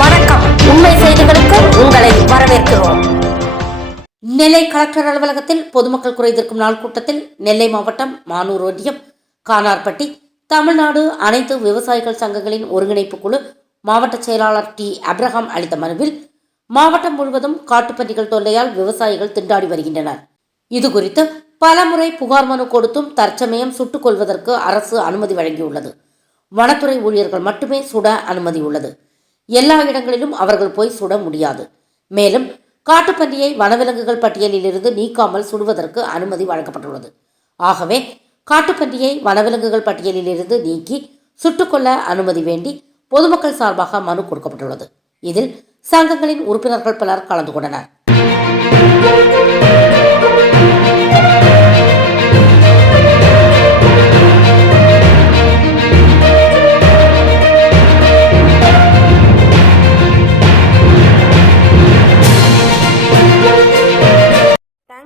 வணக்கம். உண்மை செய்திகளுக்கு உங்களை வரவேற்கிறோம். நெல்லை கலெக்டர் அலுவலகத்தில் பொதுமக்கள் குறைந்திருக்கும் நாள் கூட்டத்தில் நெல்லை மாவட்டம் மானூர் ஒன்றியம் கானார்பட்டி தமிழ்நாடு அனைத்து விவசாயிகள் சங்கங்களின் ஒருங்கிணைப்பு குழு மாவட்ட செயலாளர் டி. அப்ரஹாம் அளித்த மனுவில் மாவட்டம் முழுவதும் காட்டுப்பன்றிகள் தொல்லையால் விவசாயிகள் திண்டாடி வருகின்றனர். இது குறித்து பலமுறை புகார் மனு கொடுத்தும் தற்சமயம் சுட்டுக் கொள்வதற்கு அரசு அனுமதி வழங்கியுள்ளது. வனத்துறை ஊழியர்கள் மட்டுமே சுட அனுமதி உள்ளது. எல்லா இடங்களிலும் அவர்கள் போய் சுட முடியாது. மேலும் காட்டுப்பன்றியை வனவிலங்குகள் பட்டியலிலிருந்து நீக்காமல் சுடுவதற்கு அனுமதி வழங்கப்பட்டுள்ளது. ஆகவே காட்டுப்பன்றியை வனவிலங்குகள் பட்டியலிலிருந்து நீக்கி சுட்டுக்கொள்ள அனுமதி வேண்டி பொதுமக்கள் சார்பாக மனு கொடுக்கப்பட்டுள்ளது. இதில் சங்கங்களின் உறுப்பினர்கள் பலர் கலந்து கொண்டனர்.